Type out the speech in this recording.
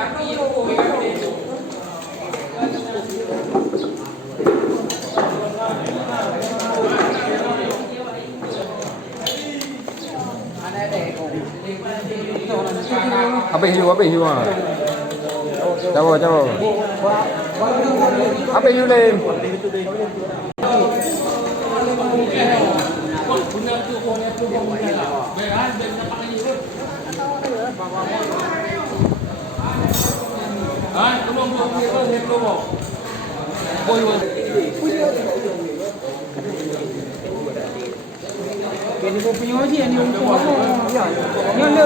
apa hiu à coba apa hiu lên Ini kau punya aja ni untuk apa? Ya, ni ada.